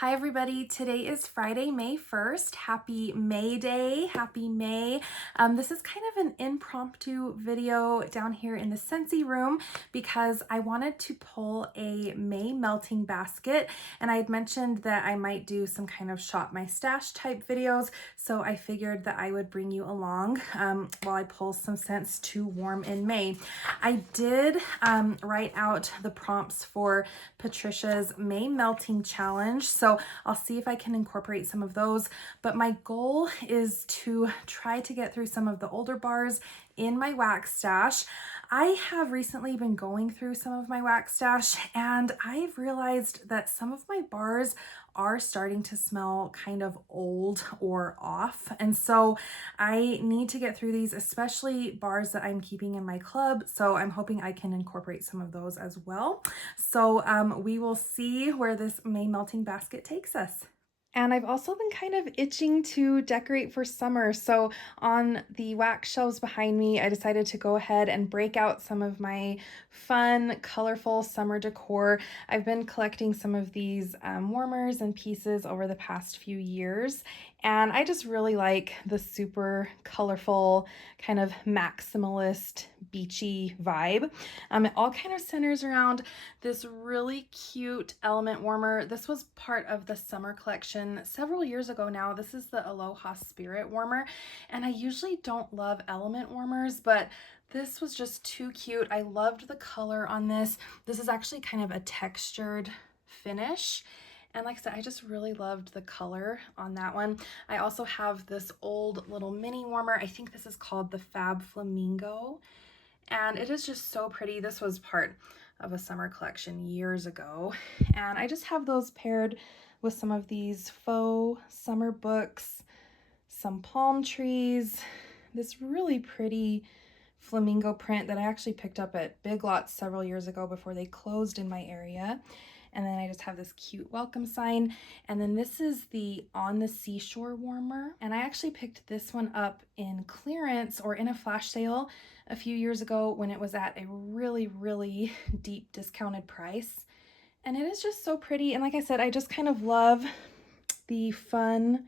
Hi everybody, today is Friday, May 1st. Happy May Day, happy May. This is kind of an impromptu video down here in the Scentsy room because I wanted to pull a May melting basket, and I had mentioned that I might do some kind of shop my stash type videos, so I figured that I would bring you along while I pull some scents to warm in May. I did write out the prompts for Patricia's May melting challenge, so I'll see if I can incorporate some of those, but my goal is to try to get through some of the older bars in my wax stash. I have recently been going through some of my wax stash, and I've realized that some of my bars are starting to smell kind of old or off, and so I need to get through these, especially bars that I'm keeping in my club, so I'm hoping I can incorporate some of those as well. So we will see where this May melting basket takes us. And I've also been kind of itching to decorate for summer. So on the wax shelves behind me, I decided to go ahead and break out some of my fun, colorful summer decor. I've been collecting some of these warmers and pieces over the past few years, and I just really like the super colorful, kind of maximalist, beachy vibe. It all kind of centers around this really cute element warmer. This was part of the summer collection several years ago now. This is the Aloha Spirit warmer, and I usually don't love element warmers, but this was just too cute. I loved the color on this. This is actually kind of a textured finish. And like I said, I just really loved the color on that one. I also have this old little mini warmer. I think this is called the Fab Flamingo. And it is just so pretty. This was part of a summer collection years ago. And I just have those paired with some of these faux summer books, some palm trees, this really pretty flamingo print that I actually picked up at Big Lots several years ago before they closed in my area. And then I just have this cute welcome sign. And then this is the On the Seashore warmer. And I actually picked this one up in clearance or in a flash sale a few years ago when it was at a really, really deep discounted price. And it is just so pretty. And like I said, I just kind of love the fun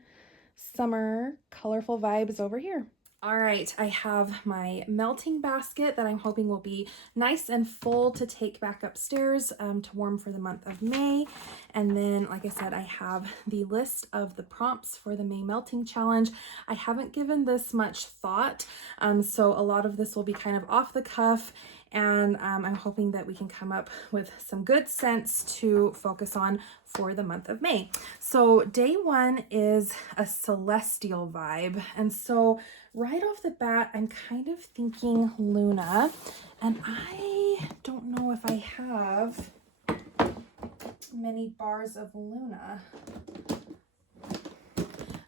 summer colorful vibes over here. All right, I have my melting basket that I'm hoping will be nice and full to take back upstairs to warm for the month of May. And then, like I said, I have the list of the prompts for the May melting challenge. I haven't given this much thought, so a lot of this will be kind of off the cuff, and I'm hoping that we can come up with some good scents to focus on for the month of May. So day one is a celestial vibe, and so right off the bat, I'm kind of thinking Luna, and I don't know if I have many bars of Luna.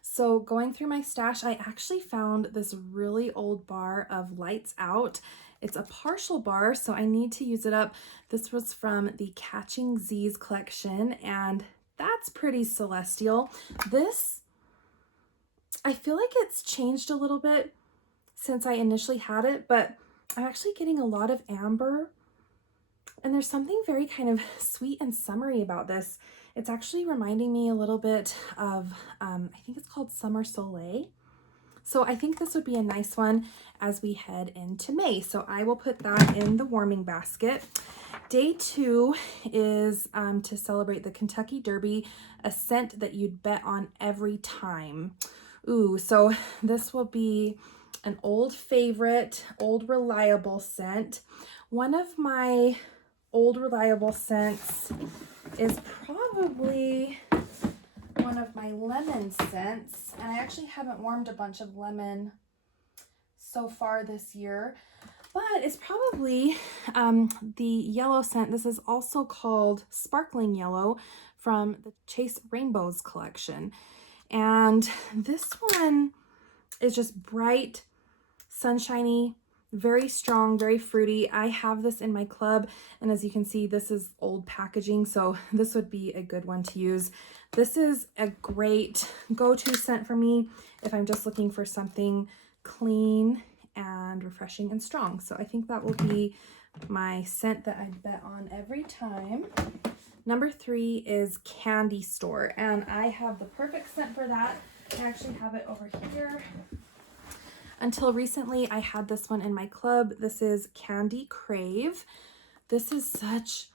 So going through my stash, I actually found this really old bar of Lights Out. It's a partial bar, so I need to use it up. This was from the Catching Z's collection, and that's pretty celestial. This, I feel like it's changed a little bit since I initially had it, but I'm actually getting a lot of amber, and there's something very kind of sweet and summery about this. It's actually reminding me a little bit of, I think it's called Summer Soleil. So I think this would be a nice one as we head into May. So I will put that in the warming basket. Day two is to celebrate the Kentucky Derby, a scent that you'd bet on every time. Ooh, so this will be an old favorite, old reliable scent. One of my old reliable scents is probably one of my lemon scents, and I actually haven't warmed a bunch of lemon so far this year, but it's probably the yellow scent. This is also called Sparkling Yellow from the Chase Rainbows collection, and this one is just bright, sunshiny, very strong, very fruity. I have this in my club, and as you can see, this is old packaging, so this would be a good one to use. This is a great go-to scent for me if I'm just looking for something clean and refreshing and strong. So I think that will be my scent that I bet on every time. Number 3 is Candy Store, and I have the perfect scent for that. I actually have it over here. Until recently, I had this one in my club. This is Candy Crave. This is such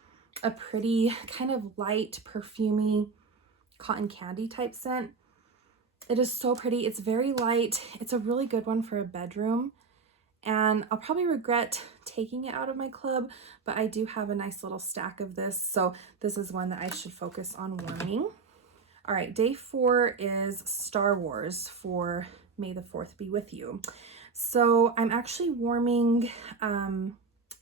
a pretty kind of light, perfumey cotton candy type scent. It is so pretty. It's very light. It's a really good one for a bedroom. And I'll probably regret taking it out of my club, but I do have a nice little stack of this. So this is one that I should focus on warming. All right, day 4 is Star Wars for May the 4th be with you. So I'm actually warming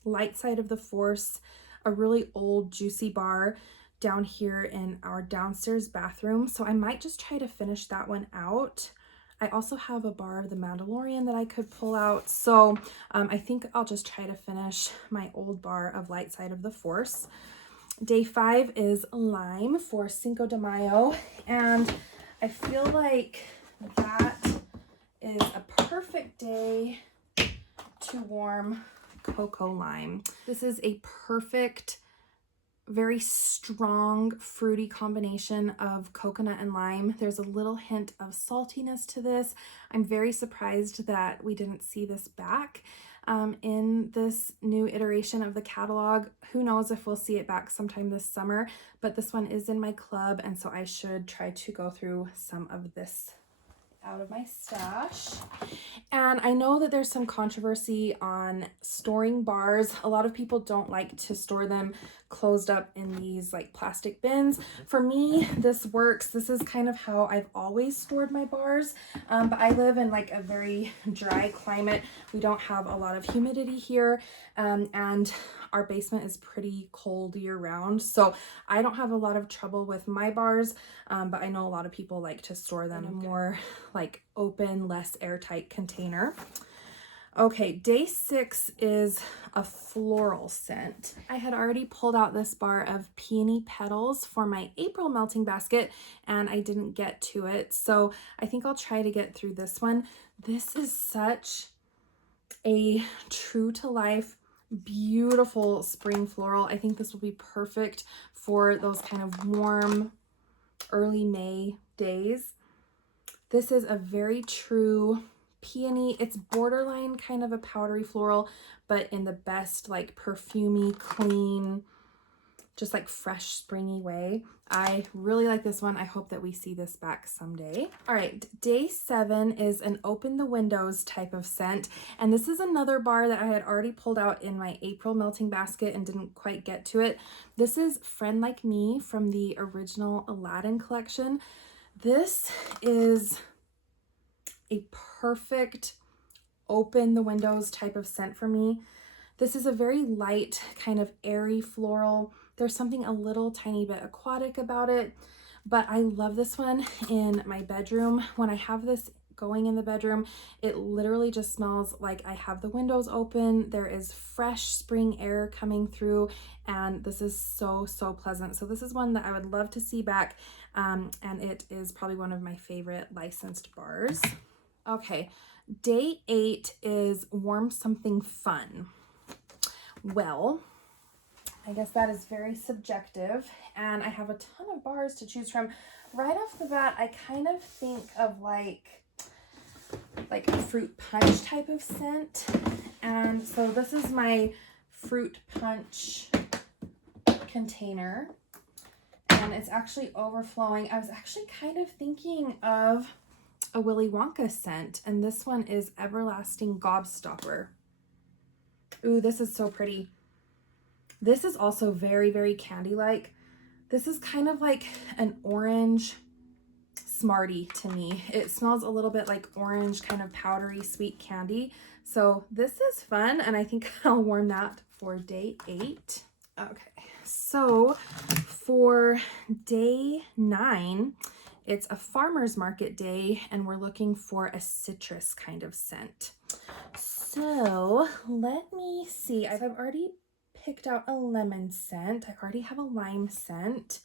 Light Side of the Force, a really old juicy bar down here in our downstairs bathroom. So I might just try to finish that one out. I also have a bar of the Mandalorian that I could pull out. So I think I'll just try to finish my old bar of Light Side of the Force. Day 5 is Lime for Cinco de Mayo. And I feel like that is a perfect day to warm Cocoa Lime. This is a perfect, very strong fruity combination of coconut and lime. There's a little hint of saltiness to this. I'm very surprised that we didn't see this back in this new iteration of the catalog. Who knows if we'll see it back sometime this summer, but this one is in my club, and so I should try to go through some of this out of my stash. And I know that there's some controversy on storing bars. A lot of people don't like to store them closed up in these like plastic bins. For me, this works. This is kind of how I've always stored my bars. But I live in like a very dry climate. We don't have a lot of humidity here, and our basement is pretty cold year round. So I don't have a lot of trouble with my bars, but I know a lot of people like to store them in a more like open, less airtight container. Okay, day 6 is a floral scent. I had already pulled out this bar of Peony Petals for my April melting basket, and I didn't get to it. So I think I'll try to get through this one. This is such a true to life, beautiful spring floral. I think this will be perfect for those kind of warm, early May days. This is a very true peony. It's borderline kind of a powdery floral, but in the best like perfumey, clean, just like fresh springy way. I really like this one. I hope that we see this back someday. All right, day 7 is an open the windows type of scent. And this is another bar that I had already pulled out in my April melting basket and didn't quite get to it. This is Friend Like Me from the original Aladdin collection. This is a perfect open the windows type of scent for me. This is a very light, kind of airy floral. There's something a little tiny bit aquatic about it, but I love this one in my bedroom. When I have this going in the bedroom, it literally just smells like I have the windows open. There is fresh spring air coming through, and this is so, so pleasant. So this is one that I would love to see back, and it is probably one of my favorite licensed bars. Okay, day 8 is Warm Something Fun. Well, I guess that is very subjective, and I have a ton of bars to choose from. Right off the bat, I kind of think of like a fruit punch type of scent, and so this is my fruit punch container, and it's actually overflowing. I was actually kind of thinking of a Willy Wonka scent, and this one is Everlasting Gobstopper. Ooh, this is so pretty. This is also very, very candy-like. This is kind of like an orange Smartie to me. It smells a little bit like orange, kind of powdery, sweet candy. So this is fun, and I think I'll warm that for day 8. Okay, so for day 9, it's a farmer's market day, and we're looking for a citrus kind of scent. So let me see. I've already picked out a lemon scent. I already have a lime scent.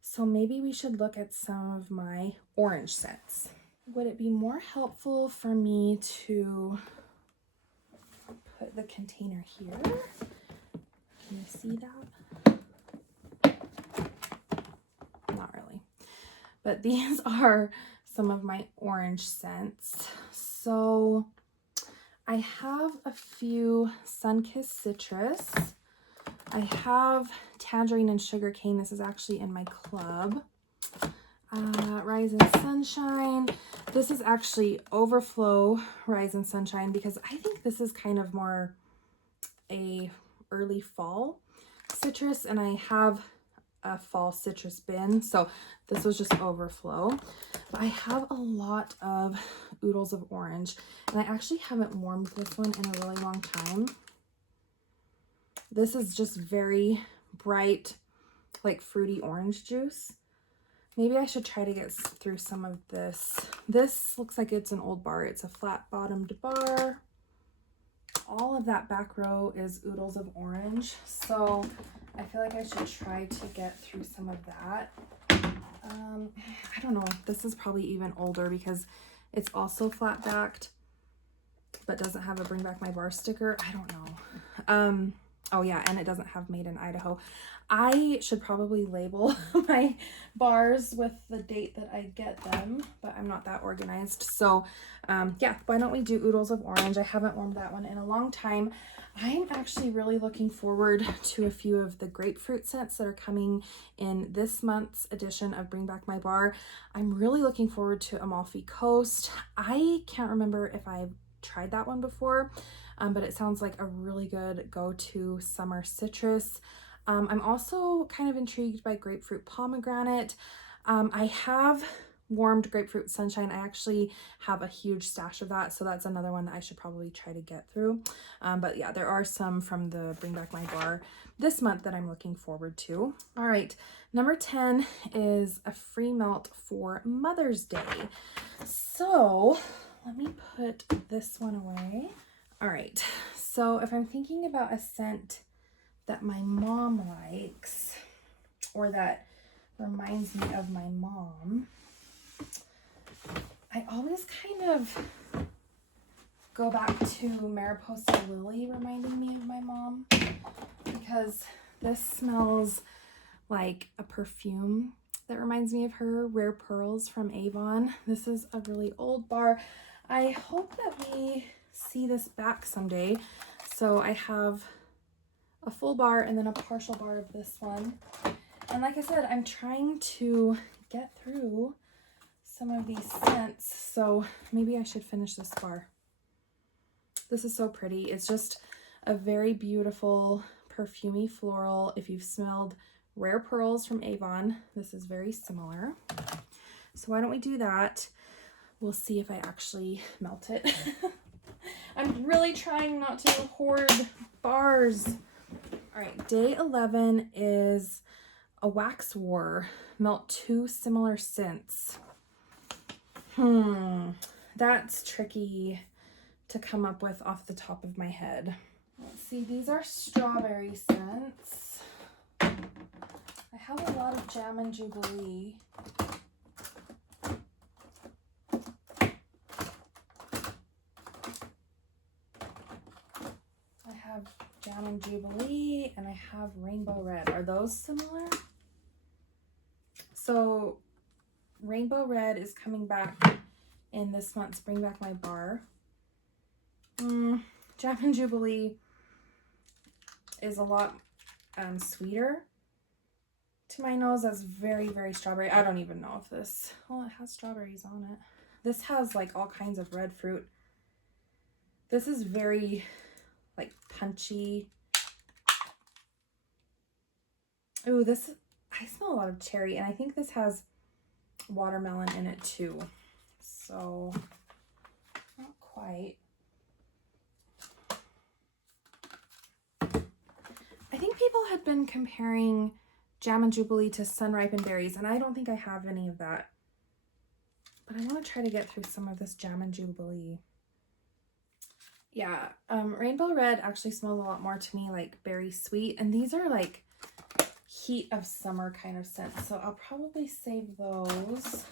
So maybe we should look at some of my orange scents. Would it be more helpful for me to put the container here? Can you see that? but these are some of my orange scents. So I have a few Sunkissed Citrus. I have Tangerine and Sugarcane. This is actually in my club. Rise and Sunshine. This is actually Overflow Rise and Sunshine because I think this is kind of more a early fall citrus, and I have a fall citrus bin, so this was just Overflow. But I have a lot of Oodles of Orange, and I actually haven't warmed this one in a really long time. This is just very bright, like fruity orange juice. Maybe I should try to get through some of this. This looks like it's an old bar. It's a flat-bottomed bar. All of that back row is Oodles of Orange, so I feel like I should try to get through some of that. I don't know. This is probably even older because it's also flat-backed, but doesn't have a Bring Back My Bar sticker. I don't know. Oh yeah, and it doesn't have Made in Idaho. I should probably label my bars with the date that I get them, but I'm not that organized. So yeah, why don't we do Oodles of Orange? I haven't warmed that one in a long time. I'm actually really looking forward to a few of the grapefruit scents that are coming in this month's edition of Bring Back My Bar. I'm really looking forward to Amalfi Coast. I can't remember if I've tried that one before, but it sounds like a really good go-to summer citrus. I'm also kind of intrigued by Grapefruit Pomegranate. I have warmed Grapefruit Sunshine. I actually have a huge stash of that, so that's another one that I should probably try to get through. But yeah, there are some from the Bring Back My Bar this month that I'm looking forward to. All right, number 10 is a free melt for Mother's Day. So let me put this one away. All right, so if I'm thinking about a scent that my mom likes, or that reminds me of my mom, I always kind of go back to Mariposa Lily reminding me of my mom, because this smells like a perfume that reminds me of her, Rare Pearls from Avon. This is a really old bar. I hope that we see this back someday. So I have a full bar and then a partial bar of this one. And like I said, I'm trying to get through some of these scents, so maybe I should finish this bar. This is so pretty. It's just a very beautiful perfumey floral. If you've smelled Rare Pearls from Avon, this is very similar. So why don't we do that? We'll see if I actually melt it. I'm really trying not to hoard bars. All right, day 11 is a Wax War. Melt 2 similar scents. That's tricky to come up with off the top of my head. Let's see, these are strawberry scents. I have a lot of Jam and Jubilee. I have Jam and Jubilee, and I have Rainbow Red. Are those similar? So Rainbow Red is coming back in this month's Bring Back My Bar. Jam and Jubilee is a lot sweeter to my nose. That's very, very strawberry. I don't even know if this, oh, it has strawberries on it. This has like all kinds of red fruit. This is very like punchy. Ooh, this, I smell a lot of cherry, and I think this has watermelon in it too. So not quite. I think people had been comparing Jam and Jubilee to Sun Ripened Berries, and I don't think I have any of that. But I want to try to get through some of this Jam and Jubilee. Yeah, Rainbow Red actually smells a lot more to me like berry sweet, and these are like heat of summer kind of scents, so I'll probably save those.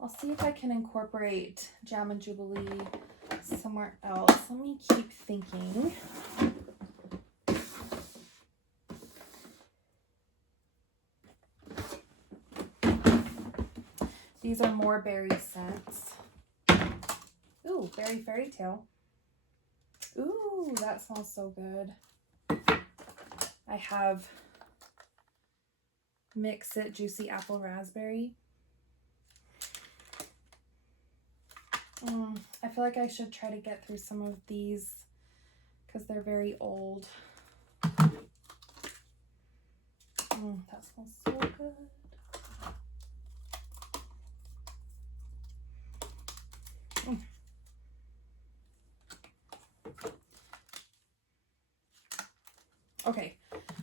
I'll see if I can incorporate Jam and Jubilee somewhere else. Let me keep thinking. These are more berry scents. Ooh, berry fairy tale. Ooh, that smells so good. I have Mix It Juicy Apple Raspberry. I feel like I should try to get through some of these because they're very old. That smells so good. Okay,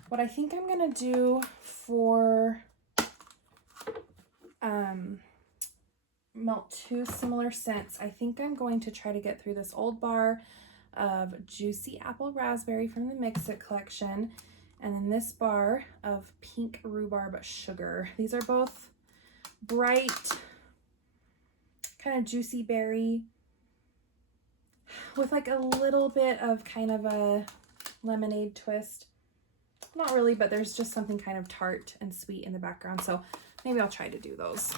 what I think I'm gonna do for melt two similar scents, I think I'm going to try to get through this old bar of Juicy Apple Raspberry from the Mix It collection, and then this bar of Pink Rhubarb Sugar. These are both bright, kind of juicy berry with like a little bit of kind of a lemonade twist. Not really, but there's just something kind of tart and sweet in the background, so maybe I'll try to do those.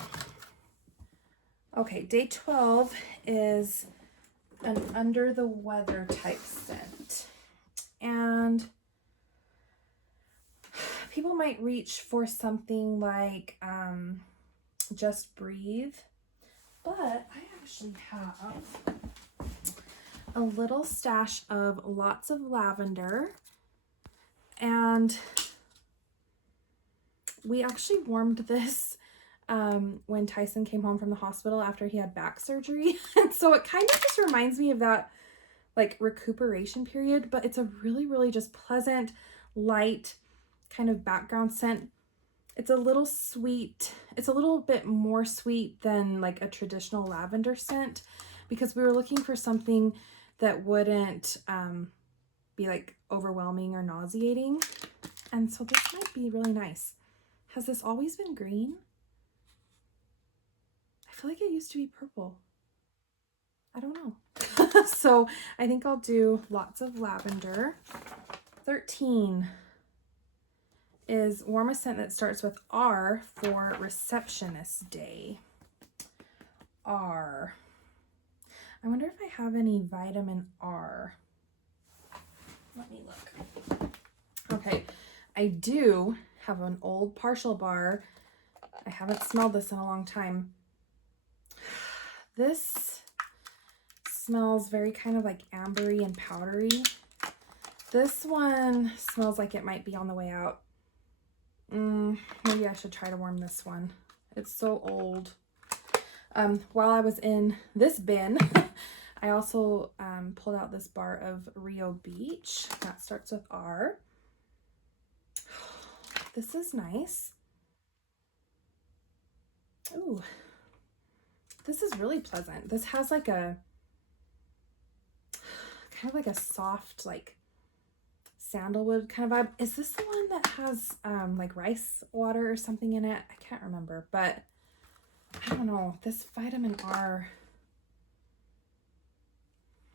Okay, day 12 is an under the weather type scent. And people might reach for something like Just Breathe, but I actually have a little stash of Lots of Lavender. And we actually warmed this when Tyson came home from the hospital after he had back surgery. And so it kind of just reminds me of that like recuperation period, but it's a really, really just pleasant, light kind of background scent. It's a little sweet. It's a little bit more sweet than like a traditional lavender scent because we were looking for something that wouldn't be like overwhelming or nauseating. And so this might be really nice. Has this always been green? I feel like it used to be purple. I don't know. So I think I'll do Lots of Lavender. 13 is Warm a Scent that starts with R for Receptionist Day. R. I wonder if I have any vitamin R. Let me look. Okay, I do have an old partial bar. I haven't smelled this in a long time. This smells very kind of like ambery and powdery. This one smells like it might be on the way out. Maybe I should try to warm this one. It's so old. While I was in this bin, I also pulled out this bar of Rio Beach. That starts with R. This is nice. Ooh, this is really pleasant. This has like a kind of like a soft like sandalwood kind of vibe. Is this the one that has like rice water or something in it? I can't remember, but I don't know. This vitamin R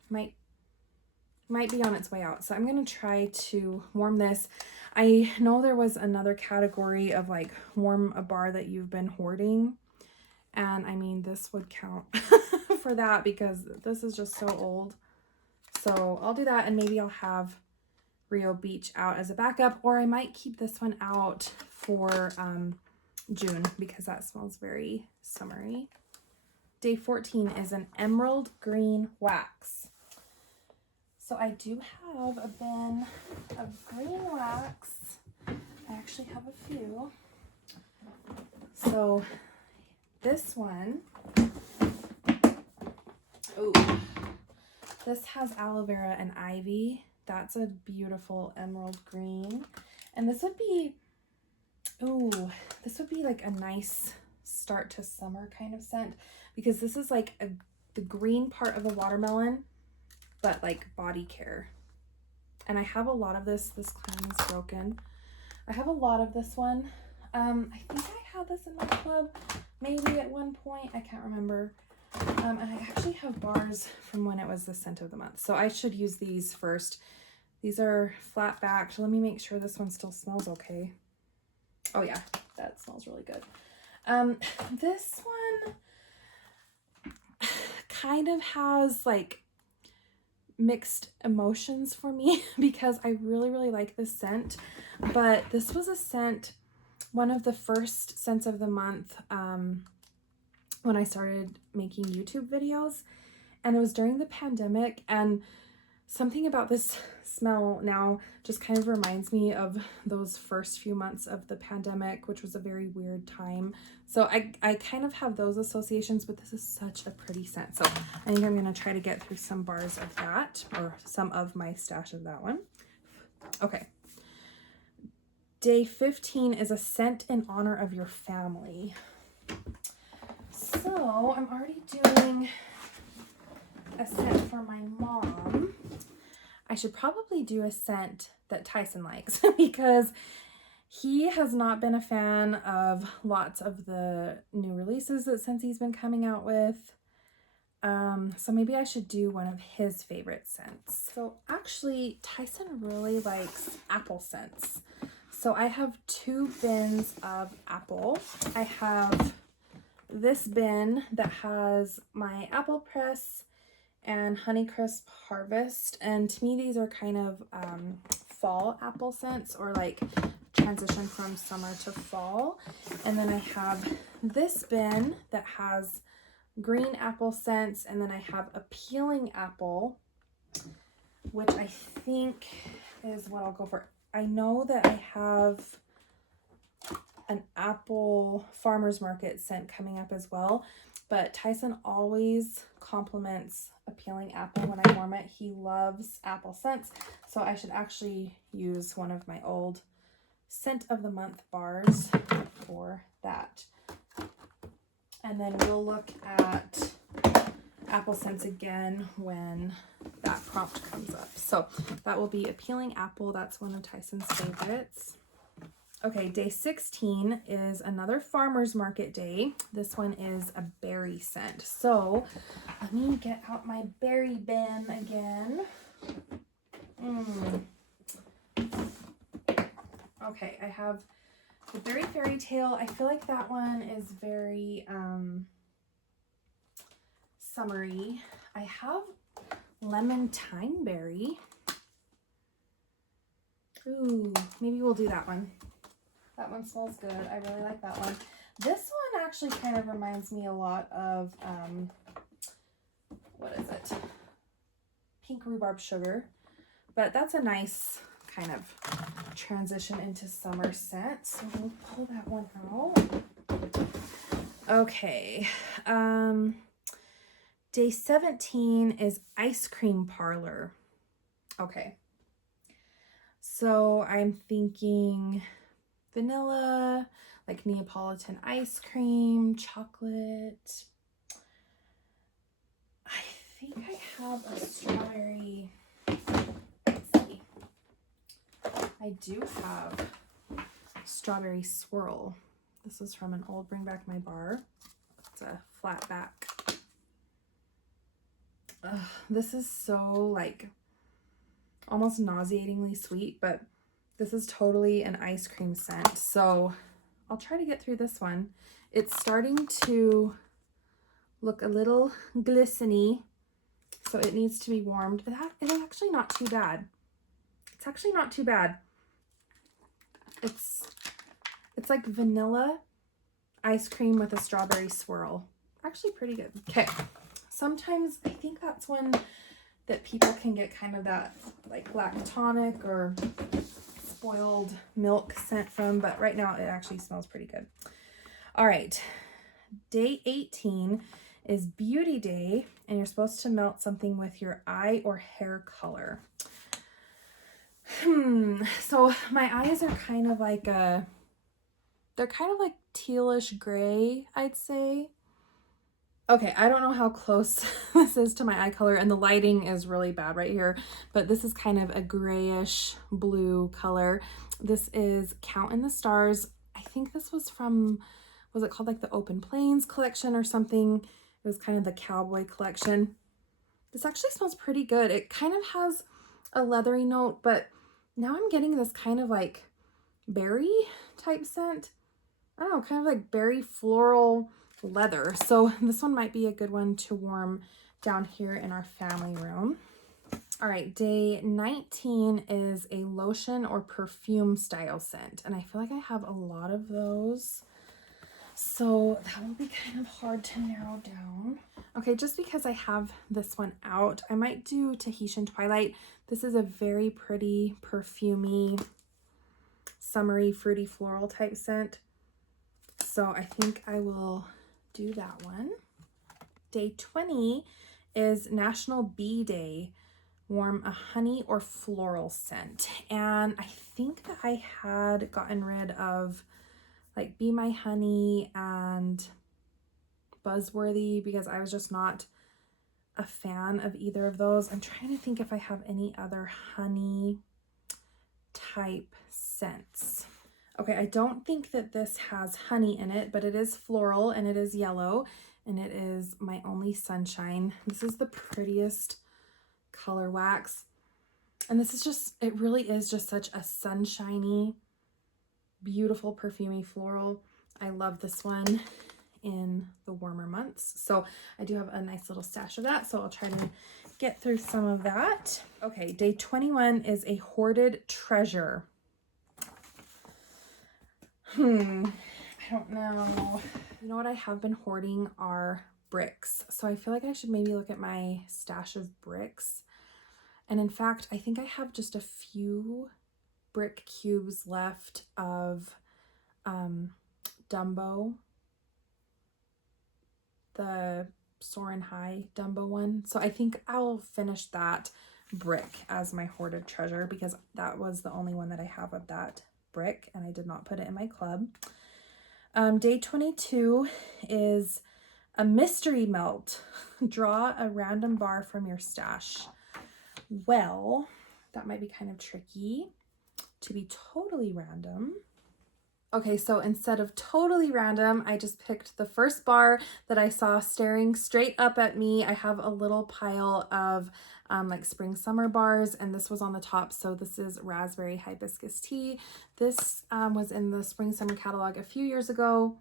might be on its way out. So I'm going to try to warm this. I know there was another category of like warm a bar that you've been hoarding. And I mean, this would count for that because this is just so old. So I'll do that, and maybe I'll have Rio Beach out as a backup, or I might keep this one out for June because that smells very summery. Day 14 is an Emerald Green Wax. So I do have a bin of green wax. I actually have a few. So this one, this has aloe vera and ivy. That's a beautiful emerald green. And this would be, this would be like a nice start to summer kind of scent because this is like the green part of the watermelon, but like body care. And I have a lot of this. This clam is broken. I have a lot of this one. I think I had this in my club maybe at one point. I can't remember. And I actually have bars from when it was the scent of the month. So I should use these first. These are flat backed. Let me make sure this one still smells okay. Oh yeah, that smells really good. This one one kind of has like mixed emotions for me because I really, really like this scent, but this was a scent, one of the first scents of the month when I started making YouTube videos, and it was during the pandemic, and something about this smell now just kind of reminds me of those first few months of the pandemic, which was a very weird time. So I kind of have those associations, but this is such a pretty scent. So I think I'm going to try to get through some bars of that, or some of my stash of that one. Okay. Day 15 is a scent in honor of your family. So I'm already doing a scent for my mom. I should probably do a scent that Tyson likes because he has not been a fan of lots of the new releases that Scentsy's been coming out with. So maybe I should do one of his favorite scents. So actually, Tyson really likes apple scents. So I have 2 bins of apple. I have this bin that has my apple press and Honeycrisp Harvest, and to me these are kind of fall apple scents, or like transition from summer to fall. And then I have this bin that has green apple scents, and then I have a peeling apple, which I think is what I'll go for. I know that I have an apple farmer's market scent coming up as well, but Tyson always compliments a peeling apple when I warm it. He loves apple scents, so I should actually use one of my old scent of the month bars for that. And then we'll look at apple scents again when that prompt comes up. So that will be a peeling apple. That's one of Tyson's favorites. Okay, day 16 is another farmer's market day. This one is a berry scent. So let me get out my berry bin again. Okay, I have the Berry Fairy Tale. I feel like that one is very summery. I have Lemon Thyme Berry. Ooh, maybe we'll do that one. That one smells good. I really like that one. This one actually kind of reminds me a lot of, what is it? Pink Rhubarb Sugar. But that's a nice kind of transition into summer scent. So we'll pull that one out. Okay. Day 17 is Ice Cream Parlor. Okay. So I'm thinking vanilla, like Neapolitan ice cream, chocolate. I think I have a strawberry. Let's see. I do have strawberry swirl. This is from an old Bring Back My Bar. It's a flat back. This is so like almost nauseatingly sweet, but this is totally an ice cream scent. So I'll try to get through this one. It's starting to look a little glisteny, so it needs to be warmed. It's actually not too bad. It's actually not too bad. It's like vanilla ice cream with a strawberry swirl. Actually pretty good. Okay. Sometimes I think that's one that people can get kind of that like lactonic or spoiled milk scent from, but right now it actually smells pretty good. All right, day 18 is Beauty Day, and you're supposed to melt something with your eye or hair color. So my eyes are kind of like they're kind of like tealish gray, I'd say. Okay, I don't know how close this is to my eye color, and the lighting is really bad right here, but this is kind of a grayish blue color. This is Count in the Stars. I think this was from, was it called like the Open Plains collection or something? It was kind of the cowboy collection. This actually smells pretty good. It kind of has a leathery note, but now I'm getting this kind of like berry type scent. I don't know, kind of like berry floral leather. So this one might be a good one to warm down here in our family room. All right, day 19 is a lotion or perfume style scent. And I feel like I have a lot of those. So that will be kind of hard to narrow down. Okay, just because I have this one out, I might do Tahitian Twilight. This is a very pretty, perfumey, summery, fruity, floral type scent. So I think I will do that one. Day 20 is National Bee Day. Warm a honey or floral scent. And I think that I had gotten rid of like Be My Honey and Buzzworthy because I was just not a fan of either of those. I'm trying to think if I have any other honey type scents. Okay, I don't think that this has honey in it, but it is floral and it is yellow and it is My Only Sunshine. This is the prettiest color wax. And this is just, it really is just such a sunshiny, beautiful, perfumey floral. I love this one in the warmer months. So I do have a nice little stash of that. So I'll try to get through some of that. Okay, day 21 is a hoarded treasure. I don't know. You know what I have been hoarding are bricks. So I feel like I should maybe look at my stash of bricks. And in fact, I think I have just a few brick cubes left of Dumbo, the Soarin' High Dumbo one. So I think I'll finish that brick as my hoarded treasure because that was the only one that I have of that brick and I did not put it in my club. Day 22 is a mystery melt. Draw a random bar from your stash. Well, that might be kind of tricky to be totally random. Okay, so instead of totally random, I just picked the first bar that I saw staring straight up at me. I have a little pile of like spring summer bars and this was on the top. So this is Raspberry Hibiscus Tea. This was in the spring summer catalog a few years ago.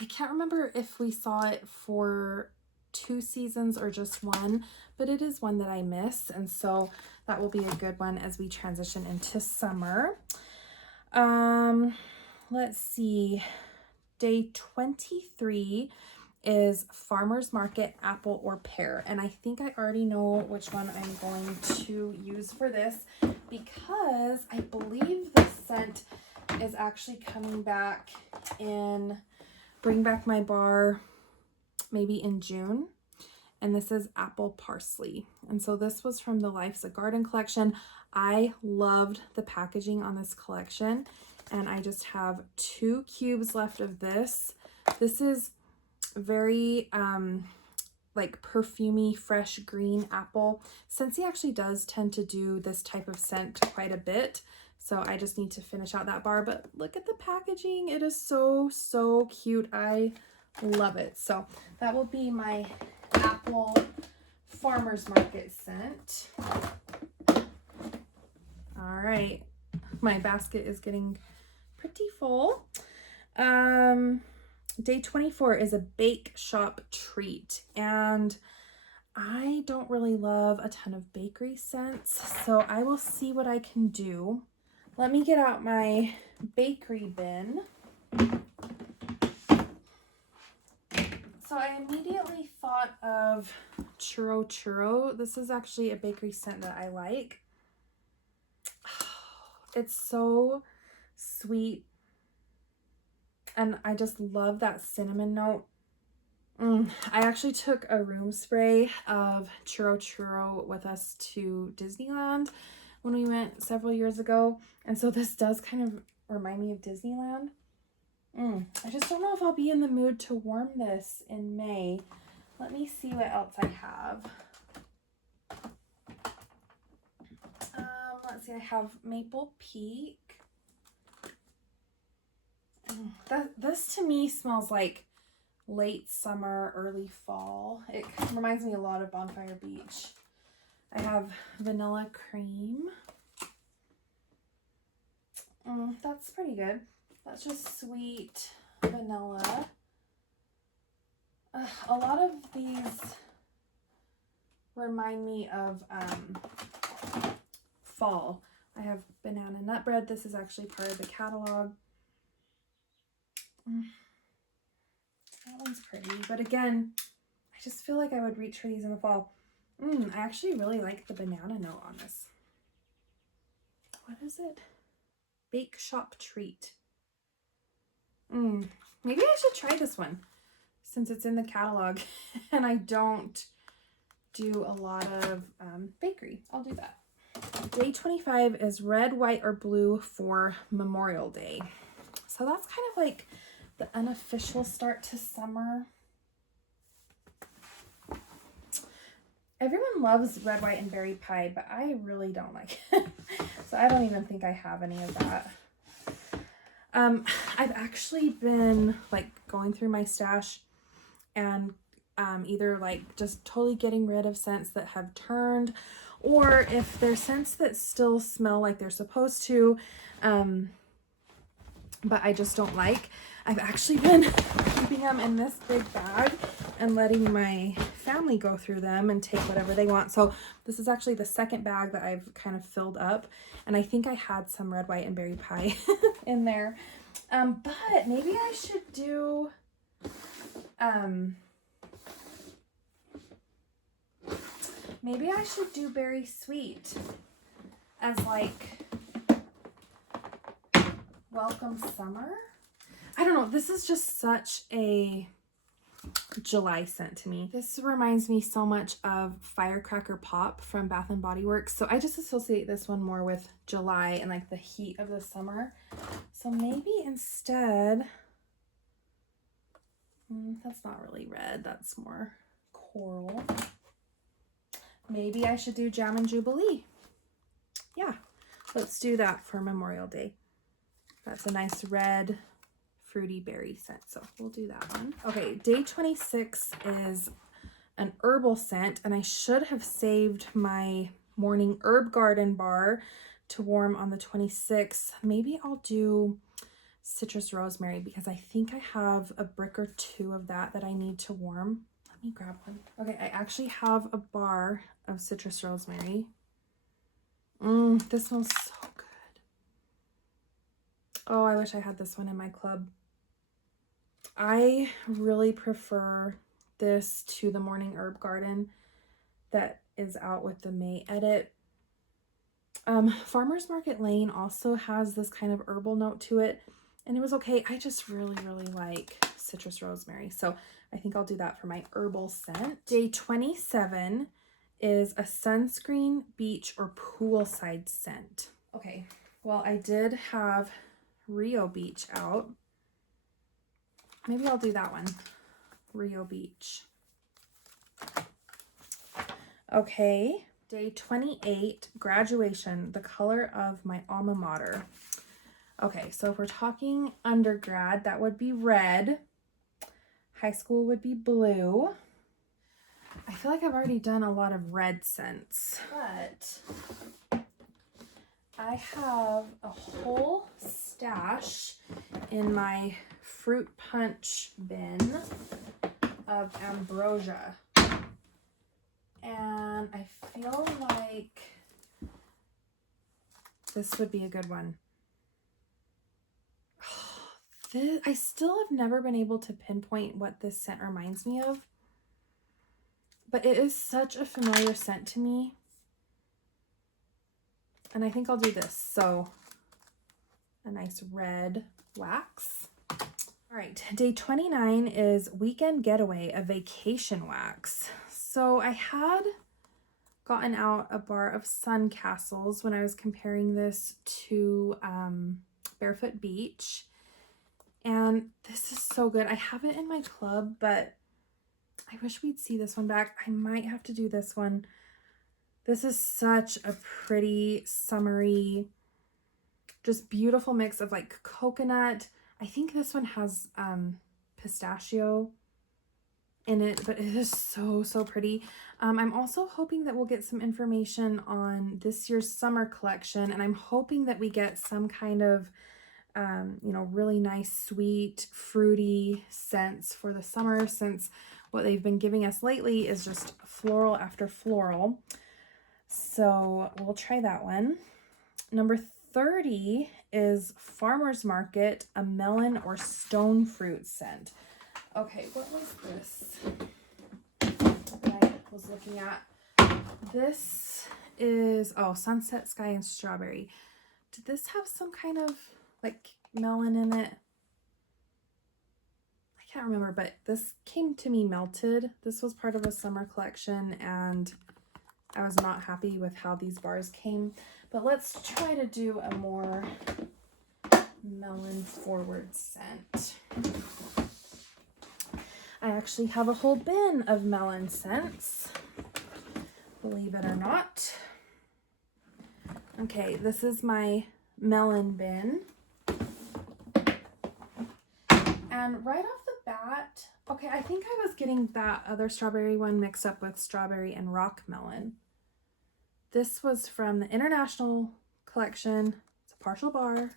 I can't remember if we saw it for 2 seasons or just one, but it is one that I miss. And so that will be a good one as we transition into summer. Let's see. Day 23 is Farmer's Market Apple or Pear. And I think I already know which one I'm going to use for this because I believe the scent is actually coming back in Bring Back My Bar maybe in June. And this is Apple Parsley. And so this was from the Life's a Garden collection. I loved the packaging on this collection. And I just have 2 cubes left of this. This is very like perfumey, fresh green apple. Scentsy actually does tend to do this type of scent quite a bit. So I just need to finish out that bar. But look at the packaging. It is so, so cute. I love it. So that will be my Apple Farmer's Market scent. All right. My basket is getting pretty full. Day 24 is a bake shop treat. And I don't really love a ton of bakery scents. So I will see what I can do. Let me get out my bakery bin. So I immediately thought of Churro Churro. This is actually a bakery scent that I like. It's so sweet. And I just love that cinnamon note. I actually took a room spray of Churro Churro with us to Disneyland when we went several years ago. And so this does kind of remind me of Disneyland. I just don't know if I'll be in the mood to warm this in May. Let me see what else I have. Let's see, I have Maple Peak. This to me smells like late summer, early fall. It reminds me a lot of Bonfire Beach. I have Vanilla Cream. That's pretty good. That's just sweet vanilla. A lot of these remind me of fall. I have banana nut bread. This is actually part of the catalog. That one's pretty, but again, I just feel like I would reach for these in the fall. I actually really like the banana note on this. What is it? Bake Shop Treat. Maybe I should try this one since it's in the catalog and I don't do a lot of bakery. I'll do that. Day 25 is red, white, or blue for Memorial Day. So that's kind of like the unofficial start to summer. Everyone loves red, white, and berry pie, but I really don't like it. So I don't even think I have any of that. I've actually been like going through my stash and either like just totally getting rid of scents that have turned, or if there's scents that still smell like they're supposed to, but I just don't like. I've actually been keeping them in this big bag and letting my family go through them and take whatever they want. So this is actually the second bag that I've kind of filled up, and I think I had some red, white, and berry pie in there. But maybe I should do maybe I should do berry sweet as like welcome summer. I don't know. This is just such a July scent to me. This reminds me so much of Firecracker Pop from Bath and Body Works. So I just associate this one more with July and like the heat of the summer. So maybe instead, that's not really red. That's more coral. Maybe I should do Jam and Jubilee. Yeah, let's do that for Memorial Day. That's a nice red fruity berry scent, so we'll do that one. Okay, day 26 is an herbal scent, and I should have saved my morning herb garden bar to warm on the 26th. Maybe I'll do citrus rosemary because I think I have a brick or two of that I need to warm. Let me grab one. Okay, I actually have a bar of citrus rosemary. This smells so good. Oh, I wish I had this one in my club. I really prefer this to the Morning Herb Garden that is out with the May edit. Farmer's Market Lane also has this kind of herbal note to it, and it was okay. I just really, really like citrus rosemary, so I think I'll do that for my herbal scent. Day 27 is a sunscreen, beach, or poolside scent. Okay, well, I did have Rio Beach out. Maybe I'll do that one, Rio Beach. Okay, day 28, graduation, the color of my alma mater. Okay, so if we're talking undergrad, that would be red. High school would be blue. I feel like I've already done a lot of red scents, but I have a whole stash in my fruit punch bin of ambrosia, and I feel like this would be a good one. I still have never been able to pinpoint what this scent reminds me of, but it is such a familiar scent to me, and I think I'll do this. So a nice red wax. All right, day 29 is Weekend Getaway, a vacation wax. So I had gotten out a bar of Sun Castles when I was comparing this to Barefoot Beach, and this is so good. I have it in my club, but I wish we'd see this one back. I might have to do this one. This is such a pretty, summery, just beautiful mix of like coconut. I think this one has pistachio in it, but it is so, so pretty. I'm also hoping that we'll get some information on this year's summer collection, and I'm hoping that we get some kind of you know, really nice, sweet, fruity scents for the summer, since what they've been giving us lately is just floral after floral. So we'll try that one. Number 30 is Farmer's Market, a melon or stone fruit scent. Okay, what was this that I was looking at? This is, oh, Sunset Sky and Strawberry. Did this have some kind of like melon in it? I can't remember, but this came to me melted. This was part of a summer collection, and I was not happy with how these bars came. But let's try to do a more melon forward scent. I actually have a whole bin of melon scents, believe it or not. Okay, this is my melon bin. And right off the bat, okay, I think I was getting that other strawberry one mixed up with strawberry and rock melon. This was from the International collection. It's a partial bar.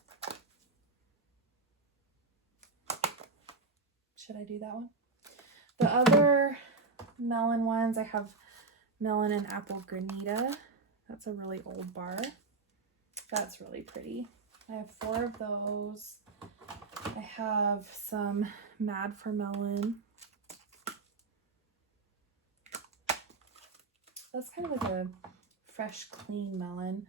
Should I do that one? The other melon ones, I have melon and apple granita. That's a really old bar. That's really pretty. I have 4 of those. I have some Mad for Melon. That's kind of like a fresh, clean melon.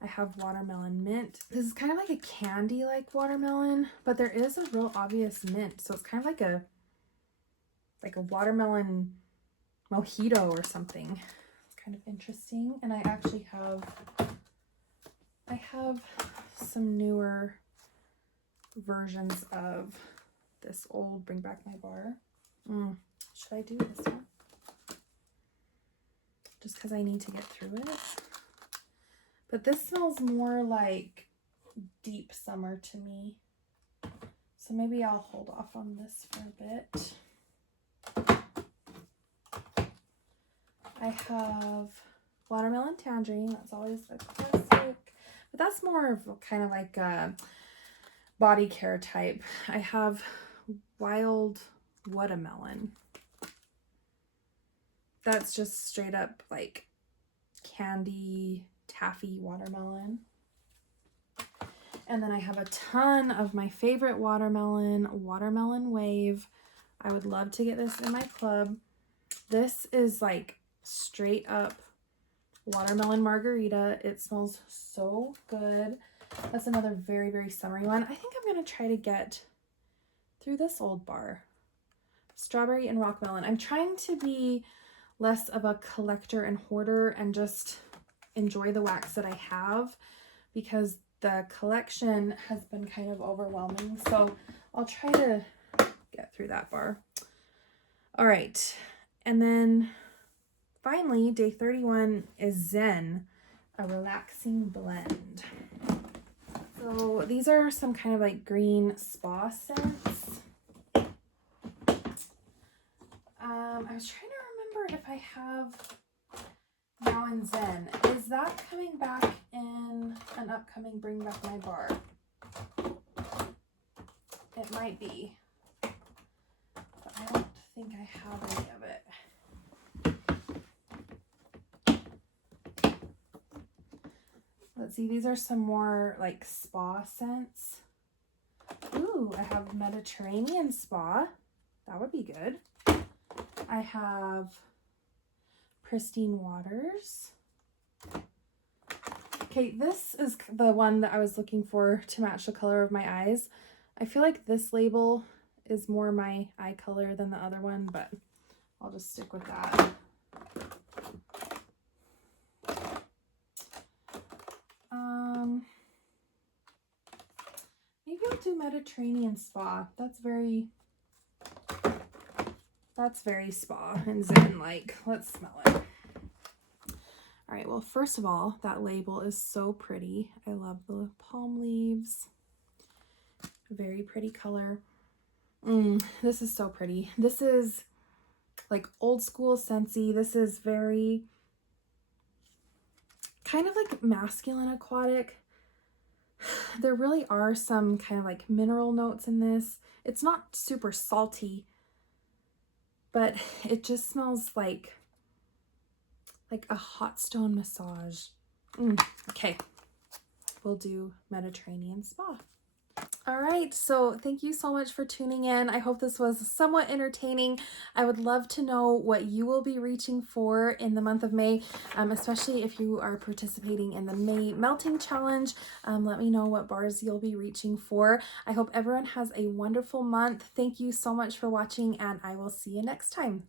I have watermelon mint. This is kind of like a candy-like watermelon, but there is a real obvious mint. So it's kind of like a watermelon mojito or something. It's kind of interesting. And I actually have some newer versions of this old Bring Back My Bar. Should I do this one? Just because I need to get through it. But this smells more like deep summer to me. So maybe I'll hold off on this for a bit. I have watermelon tangerine. That's always a classic. But that's more of kind of like a body care type. I have wild watermelon. That's just straight up like candy taffy watermelon. And then I have a ton of my favorite watermelon, Watermelon Wave. I would love to get this in my club. This is like straight up watermelon margarita. It smells so good. That's another very, very summery one. I think I'm going to try to get through this old bar. Strawberry and rock melon. I'm trying to be less of a collector and hoarder and just enjoy the wax that I have, because the collection has been kind of overwhelming. So I'll try to get through that bar. All right. And then finally, day 31 is Zen, a relaxing blend. So these are some kind of like green spa scents. I was trying to remember if I have Now and Zen. Is that coming back in an upcoming Bring Back My Bar? It might be, but I don't think I have any of it. Let's see, these are some more like spa scents. Ooh, I have Mediterranean Spa. That would be good. I have Pristine Waters. Okay, this is the one that I was looking for to match the color of my eyes. I feel like this label is more my eye color than the other one, but I'll just stick with that. Maybe I'll do Mediterranean Spa. That's very spa and zen-like. Let's smell it. All right, well, first of all, that label is so pretty. I love the palm leaves. Very pretty color. This is so pretty. This is like old school Scentsy. This is very kind of like masculine aquatic. There really are some kind of like mineral notes in this. It's not super salty, but it just smells like a hot stone massage. Okay, we'll do Mediterranean spa. All right, so thank you so much for tuning in. I hope this was somewhat entertaining. I would love to know what you will be reaching for in the month of May, especially if you are participating in the May Melting Challenge. Let me know what bars you'll be reaching for. I hope everyone has a wonderful month. Thank you so much for watching, and I will see you next time.